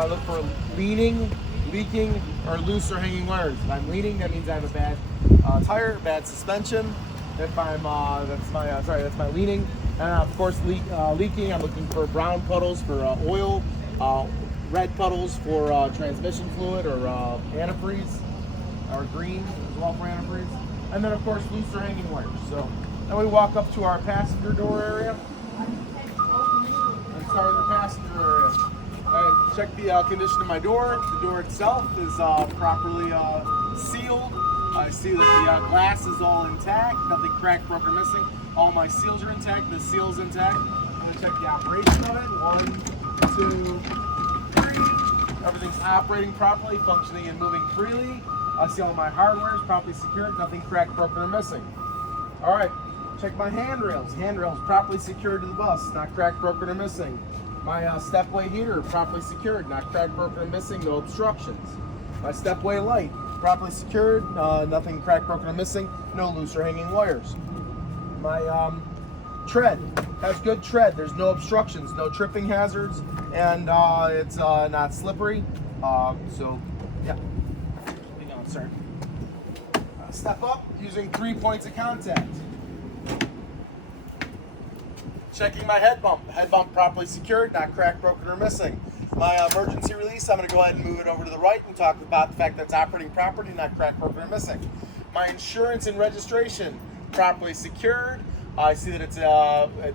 I look for leaning, leaking, or loose or hanging wires. If I'm leaning, that means I have a bad tire, bad suspension. If I'm that's my leaning. And of course, leaking, I'm looking for brown puddles for oil, red puddles for transmission fluid or antifreeze, or green as well for antifreeze. And then of course, loose or hanging wires. So then we walk up to our passenger door area. And start in the passenger area. I check the condition of my door. The door itself is properly sealed. I see that the glass is all intact, nothing cracked, broke, or missing. All my seals are intact, the seal's intact. I'm going to check the operation of it. 1, 2, 3. Everything's operating properly, functioning and moving freely. I see all my hardware is properly secured, nothing cracked, broken, or missing. All right, check my handrails. Handrails properly secured to the bus, not cracked, broken, or missing. My stepway heater properly secured, not cracked, broken, or missing, no obstructions. My stepway light properly secured, nothing cracked, broken, or missing, no loose or hanging wires. My tread has good tread. There's no obstructions, no tripping hazards, and it's not slippery. So, yeah. Hang on, sorry. Step up using 3 points of contact. Checking my head bump. Head bump properly secured, not cracked, broken, or missing. My emergency release, I'm going to go ahead and move it over to the right and talk about the fact that it's operating properly, not cracked, broken, or missing. My insurance and registration, properly secured. I see that it's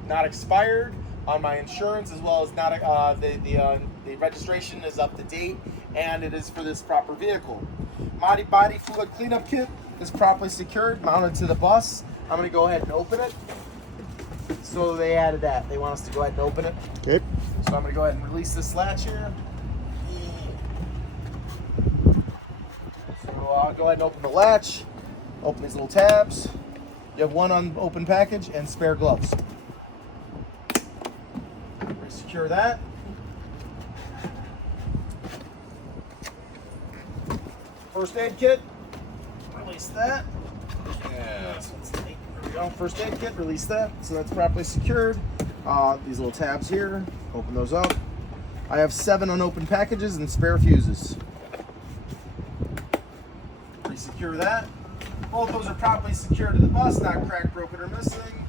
not expired on my insurance, as well as not the registration is up to date, and it is for this proper vehicle. My body fluid cleanup kit is properly secured, mounted to the bus. I'm going to go ahead and open it. So they added that. They want us to go ahead and open it. Okay. So I'm going to go ahead and release this latch here. So I'll go ahead and open the latch. Open these little tabs. You have one unopened package and spare gloves. Secure that. First aid kit. Release that. Yeah. There we go. First aid kit. Release that. So that's properly secured. These little tabs here. Open those up. I have 7 unopened packages and spare fuses. Resecure that. Both those are properly secured to the bus, not cracked, broken, or missing.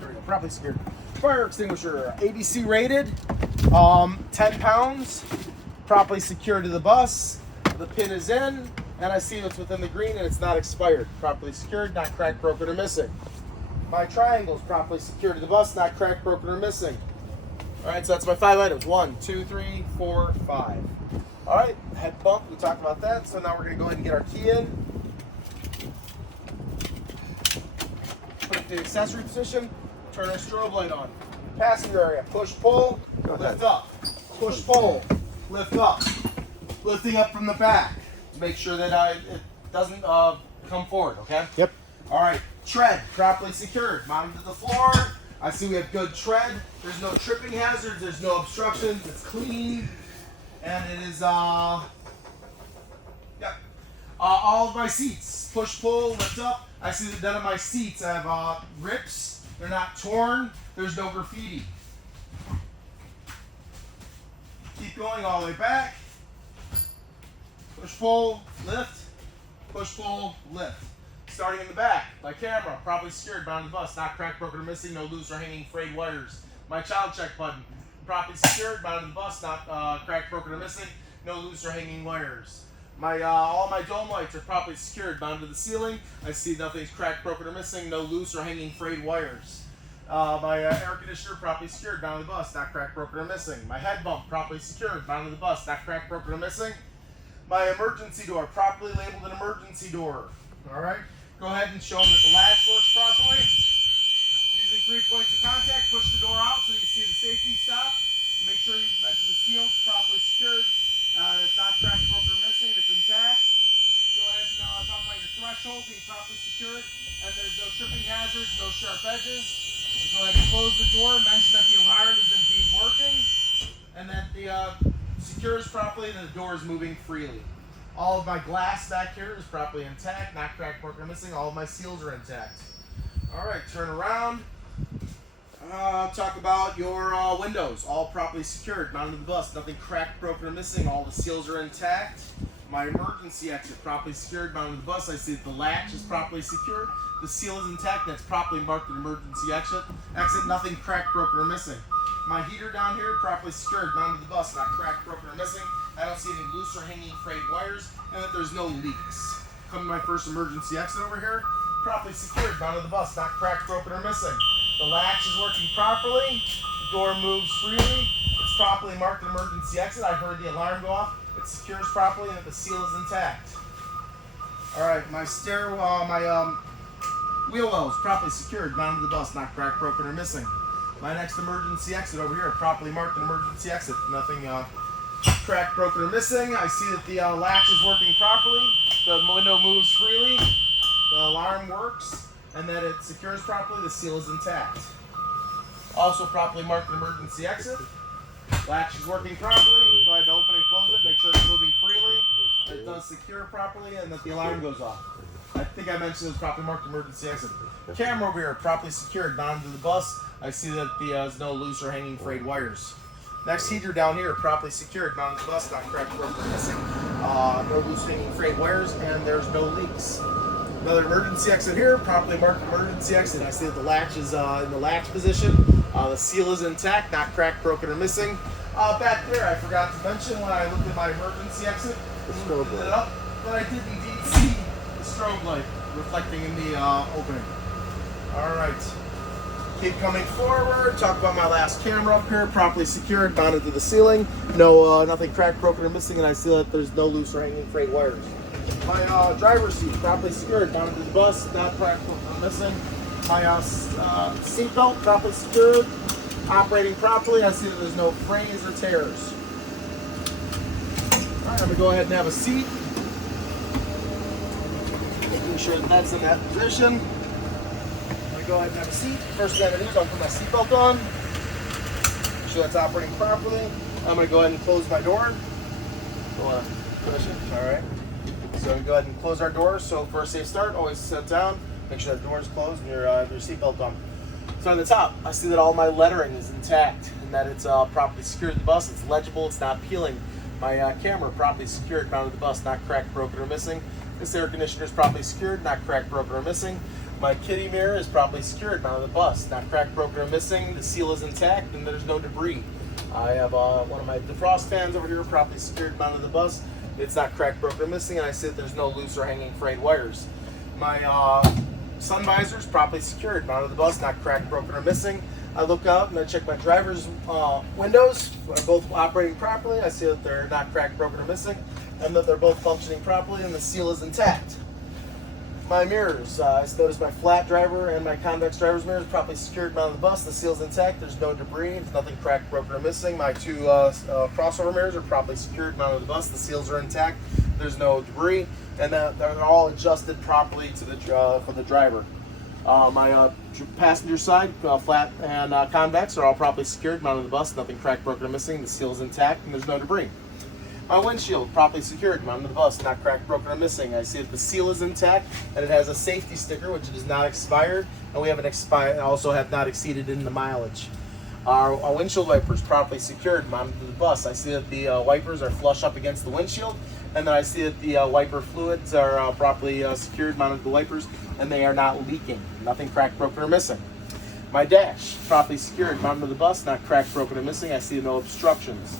And properly secured. Fire extinguisher, ABC rated, 10 pounds, properly secured to the bus. The pin is in, and I see it's within the green and it's not expired. Properly secured, not cracked, broken, or missing. My triangle is properly secured to the bus, not cracked, broken, or missing. All right, so that's my 5 items. 1, 2, 3, 4, 5. All right, head bump, we talked about that. So now we're gonna go ahead and get our key in. Put it in the accessory position, turn our strobe light on. Passenger area, push, pull, lift up. Push, pull, lift up. Lifting up from the back to make sure that it doesn't come forward, okay? Yep. All right, tread, properly secured, mounted to the floor. I see we have good tread. There's no tripping hazards, there's no obstructions, it's clean. And it is, all of my seats, push, pull, lift up. I see that none of my seats have rips. They're not torn. There's no graffiti. Keep going all the way back. Push, pull, lift. Push, pull, lift. Starting in the back, my camera, properly secured, bound to the bus, not cracked, broken, or missing, no loose or hanging frayed wires. My child check button, properly secured, mounted to the bus, not cracked, broken, or missing, no loose or hanging wires. My all my dome lights are properly secured, mounted to the ceiling. I see nothing's cracked, broken, or missing, no loose or hanging frayed wires. My air conditioner properly secured, mounted to the bus, not cracked, broken, or missing. My head bump properly secured, mounted to the bus, not cracked, broken, or missing. My emergency door properly labeled an emergency door. All right, go ahead and show them that the latch works properly. Using 3 points of contact, push the door out so you see the safety stop. Make sure you mention the seal's properly secured. It's not cracked, broken, or missing. It's intact. Go ahead and talk about your threshold being properly secured, and there's no tripping hazards, no sharp edges. Go ahead and close the door. Mention that the alarm is indeed working, and that the secures properly, and the door is moving freely. All of my glass back here is properly intact, not cracked, broken, or missing. All of my seals are intact. All right, turn around. Talk about your windows, all properly secured, mounted to the bus, nothing cracked, broken, or missing. All the seals are intact. My emergency exit, properly secured, mounted to the bus. I see that the latch is properly secured. The seal is intact. That's properly marked an emergency exit. Nothing cracked, broken, or missing. My heater down here, properly secured, mounted to the bus, not cracked, broken, or missing. I don't see any loose or hanging frayed wires, and that there's no leaks. Come to my first emergency exit over here, properly secured, mounted to the bus, not cracked, broken, or missing. The latch is working properly. The door moves freely. It's properly marked an emergency exit. I heard the alarm go off. It secures properly, and the seal is intact. All right, my wheel well is properly secured, mounted to the bus, not cracked, broken, or missing. My next emergency exit over here, properly marked an emergency exit. Nothing cracked, broken, or missing. I see that the latch is working properly. The window moves freely. The alarm works, and that it secures properly. The seal is intact. Also properly marked an emergency exit. Latch is working properly. Go ahead and open and close it. Make sure it's moving freely. It does secure properly, and that the alarm goes off. I think I mentioned it was properly marked emergency exit. Camera over here, properly secured, mounted to the bus. I see that there's no loose or hanging frayed wires. Next heater down here, properly secured, mounted to the bus, not cracked, broken, or missing. No loose hanging frayed wires, and there's no leaks. Another emergency exit here, properly marked emergency exit. I see that the latch is in the latch position. The seal is intact, not cracked, broken, or missing. Back there, I forgot to mention when I looked at my emergency exit, lit it up, but I did indeed see the strobe light reflecting in the opening. All right. Keep coming forward. Talk about my last camera up here, properly secured, mounted to the ceiling. No, nothing cracked, broken, or missing, and I see that there's no loose or hanging frayed wires. My driver's seat, properly secured, mounted to the bus, not cracked, broken, or missing. My seat belt, properly secured, operating properly. I see that there's no frays or tears. All right, I'm gonna go ahead and have a seat. Making sure that that's in that position. Go ahead and have a seat. First thing I'm going to do is I'm going to put my seatbelt on. Make sure that's operating properly. I'm going to go ahead and close my door. All right. So we go ahead and close our doors. So for a safe start, always sit down. Make sure that door is closed and your seatbelt on. So on the top, I see that all my lettering is intact and that it's properly secured to the bus. It's legible. It's not peeling. My camera properly secured, mounted to the bus, not cracked, broken, or missing. This air conditioner is properly secured, not cracked, broken, or missing. My kiddie mirror is properly secured, mounted to the bus, not cracked, broken, or missing. The seal is intact, and there's no debris. I have one of my defrost fans over here, properly secured, mounted to the bus. It's not cracked, broken, or missing, and I see that there's no loose or hanging frayed wires. My sun visor is properly secured, mounted to the bus, not cracked, broken, or missing. I look out and I check my driver's windows. They're both operating properly. I see that they're not cracked, broken, or missing, and that they're both functioning properly, and the seal is intact. My mirrors, I notice my flat driver and my convex driver's mirror is properly secured, mounted to the bus. The seal's intact. There's no debris. There's nothing cracked, broken, or missing. My two crossover mirrors are properly secured, mounted to the bus. The seals are intact. There's no debris, and they're all adjusted properly to the for the driver. My passenger side, flat and convex, are all properly secured, mounted to the bus. Nothing cracked, broken, or missing. The seal's intact, and there's no debris. My windshield, properly secured, mounted to the bus, not cracked, broken, or missing. I see that the seal is intact, and it has a safety sticker, which is not expired, and we haven't expired. Also have not exceeded in the mileage. Our windshield wipers, properly secured, mounted to the bus. I see that the wipers are flush up against the windshield, and then I see that the wiper fluids are properly secured, mounted to the wipers, and they are not leaking. Nothing cracked, broken, or missing. My dash, properly secured, mounted to the bus, not cracked, broken, or missing. I see no obstructions.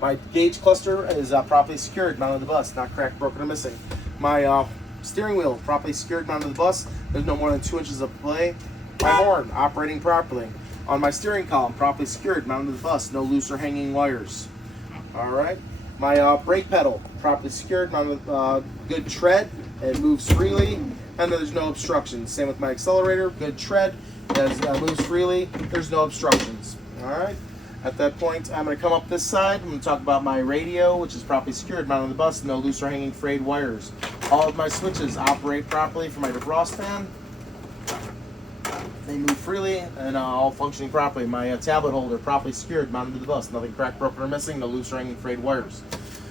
My gauge cluster is properly secured, mounted to the bus, not cracked, broken, or missing. My steering wheel, properly secured, mounted to the bus. There's no more than 2 inches of play. My horn, operating properly. On my steering column, properly secured, mounted to the bus. No loose or hanging wires. All right. My brake pedal, properly secured, mounted good tread. It moves freely, and there's no obstructions. Same with my accelerator, good tread. It moves freely. There's no obstructions. All right. At that point, I'm going to come up this side. I'm going to talk about my radio, which is properly secured, mounted on the bus, no loose or hanging frayed wires. All of my switches operate properly for my defrost fan. They move freely and all functioning properly. My tablet holder, properly secured, mounted to the bus, nothing cracked, broken, or missing, no loose or hanging frayed wires.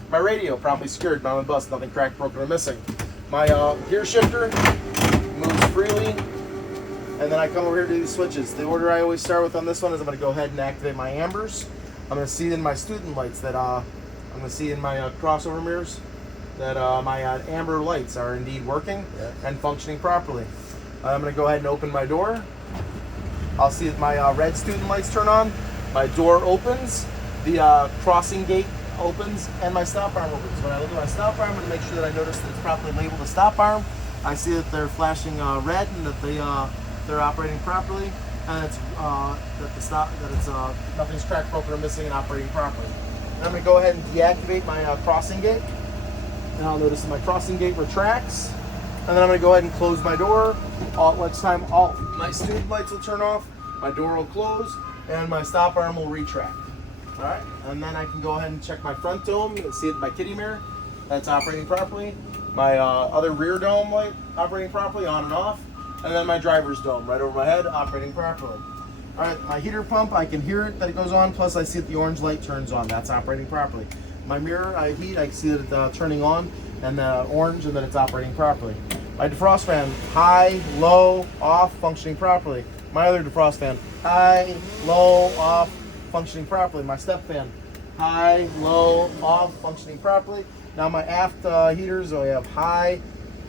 My radio, properly secured, mounted on the bus, nothing cracked, broken, or missing. My gear shifter moves freely and then I come over here to these switches. The order I always start with on this one is I'm going to go ahead and activate my ambers. I'm going to see in my student lights that I'm going to see in my crossover mirrors that my amber lights are indeed working and functioning properly. I'm going to go ahead and open my door. I'll see that my red student lights turn on, my door opens, the crossing gate opens, and my stop arm opens. When I look at my stop arm, I'm going to make sure that I notice that it's properly labeled a stop arm. I see that they're flashing red and that they're operating properly, and it's nothing's cracked, broken, or missing, and operating properly. And I'm going to go ahead and deactivate my crossing gate, and I'll notice that my crossing gate retracts. And then I'm going to go ahead and close my door. Next time, all my student lights will turn off, my door will close, and my stop arm will retract. All right, and then I can go ahead and check my front dome. You can see it in my kiddie mirror. That's operating properly. My other rear dome light operating properly, on and off. And then my driver's dome right over my head, operating properly. All right, my heater pump, I can hear it that it goes on, plus I see that the orange light turns on. That's operating properly. My mirror, I can see that it's turning on, and orange, and that it's operating properly. My defrost fan, high, low, off, functioning properly. My other defrost fan, high, low, off, functioning properly. My step fan, high, low, off, functioning properly. Now my aft heaters, I have high,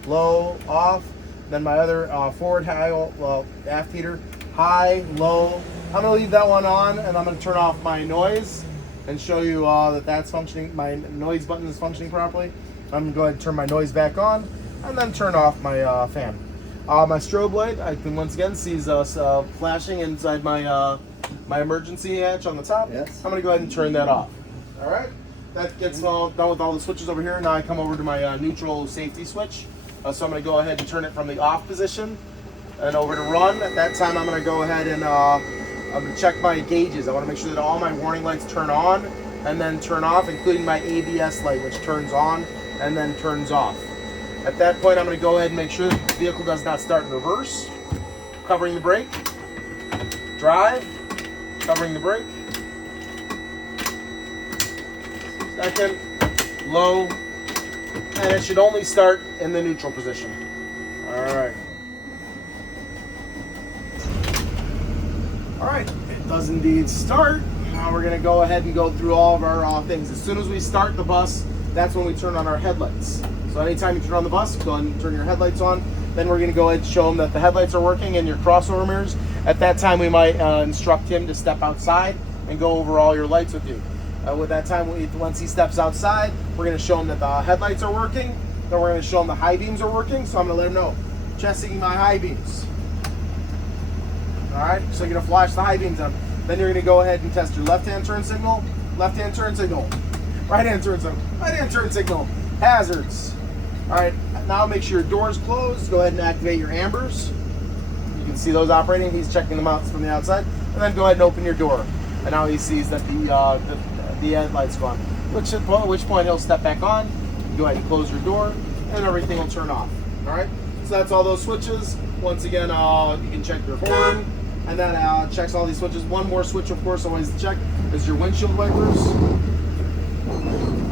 low, off. Then my other forward aft heater, high, low. I'm gonna leave that one on, and I'm gonna turn off my noise and show you that that's functioning. My noise button is functioning properly. I'm gonna go ahead and turn my noise back on, and then turn off my fan. My strobe light, I can once again sees us flashing inside my my emergency hatch on the top. Yes. I'm gonna go ahead and turn that off. All right. That gets all done with all the switches over here. Now I come over to my neutral safety switch. So I'm going to go ahead and turn it from the off position and over to run. At that time, I'm going to go ahead and I'm going to check my gauges. I want to make sure that all my warning lights turn on and then turn off, including my ABS light, which turns on and then turns off. At that point, I'm going to go ahead and make sure that the vehicle does not start in reverse. Covering the brake. Drive. Covering the brake. Second. Low. And it should only start in the neutral position. All right. All right, it does indeed start. Now we're gonna go ahead and go through all of our things. As soon as we start the bus, that's when we turn on our headlights. So anytime you turn on the bus, go ahead and turn your headlights on. Then we're gonna go ahead and show him that the headlights are working and your crossover mirrors. At that time, we might instruct him to step outside and go over all your lights with you. With that time, once he steps outside, we're going to show him that the headlights are working. Then we're going to show him the high beams are working. So I'm going to let him know, checking my high beams. All right, so you're going to flash the high beams on. Then you're going to go ahead and test your left-hand turn signal, left-hand turn signal, right-hand turn signal, right-hand turn signal, hazards. All right, now make sure your door is closed. Go ahead and activate your ambers. You can see those operating. He's checking them out from the outside. And then go ahead and open your door. And now he sees that the headlights go on. At which point he'll step back on. Go ahead and close your door, and everything will turn off. All right. So that's all those switches. Once again, you can check your horn, and that checks all these switches. One more switch, of course, always to check is your windshield wipers,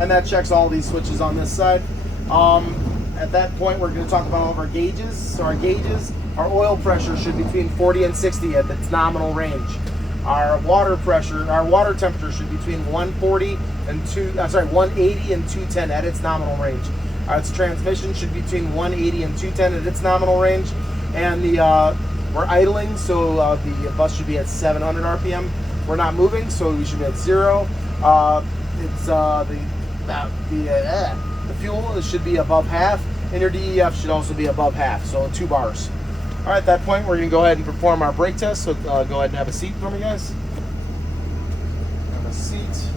and that checks all these switches on this side. At that point, we're going to talk about all of our gauges. So our gauges, our oil pressure should be between 40 and 60 at its nominal range. Our water pressure, our water temperature should be between 180 and 210 at its nominal range. Its transmission should be between 180 and 210 at its nominal range. And we're idling, so the bus should be at 700 RPM. We're not moving, so we should be at 0. The fuel should be above half, and your DEF should also be above half, so 2 bars. All right, at that point, we're going to go ahead and perform our brake test. So go ahead and have a seat for me, guys. Have a seat.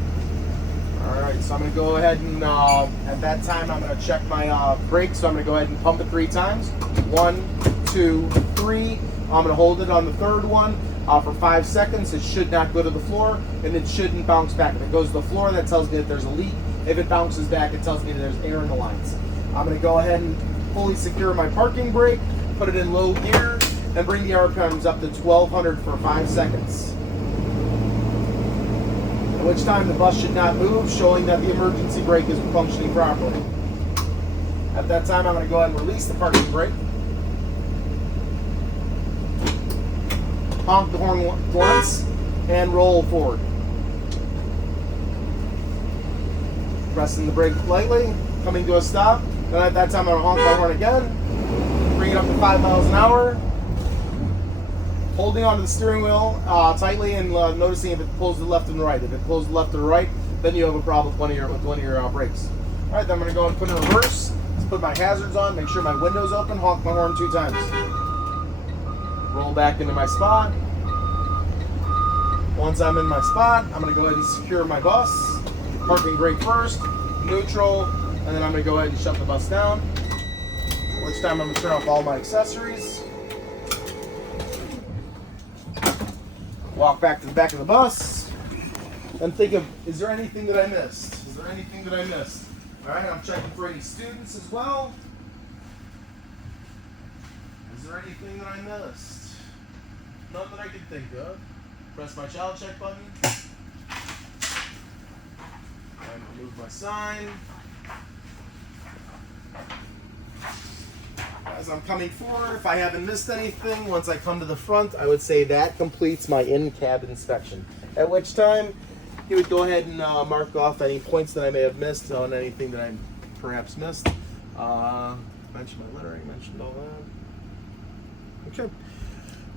All right, so I'm going to go ahead and at that time, I'm going to check my brake. So I'm going to go ahead and pump it 3 times. 1, 2, 3. I'm going to hold it on the third one for 5 seconds. It should not go to the floor, and it shouldn't bounce back. If it goes to the floor, that tells me that there's a leak. If it bounces back, it tells me that there's air in the lines. I'm going to go ahead and fully secure my parking brake. Put it in low gear, and bring the RPMs up to 1200 for 5 seconds. At which time the bus should not move, showing that the emergency brake is functioning properly. At that time, I'm going to go ahead and release the parking brake. honk the horn once, and roll forward. Pressing the brake lightly, coming to a stop. Then at that time, I'm going to honk my horn again, bring it up to 5 miles an hour, holding onto the steering wheel tightly and noticing if it pulls to the left and right. If it pulls to the left or right, then you have a problem with one of your brakes. All right, then I'm going to go and put in reverse. Let's put my hazards on, make sure my window's open, honk my horn 2 times. Roll back into my spot. Once I'm in my spot, I'm going to go ahead and secure my bus. Parking brake first, neutral, and then I'm going to go ahead and shut the bus down. Which time I'm going to turn off all my accessories. Walk back to the back of the bus. And think of, is there anything that I missed? Is there anything that I missed? All right, I'm checking for any students as well. Is there anything that I missed? None that I can think of. Press my child check button. And remove my sign. As I'm coming forward, if I haven't missed anything, once I come to the front, I would say that completes my in-cab inspection. At which time, you would go ahead and mark off any points that I may have missed on anything that I perhaps missed. Mentioned my lettering, mentioned all that. Okay.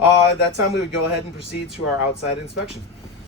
At that time, we would go ahead and proceed to our outside inspection.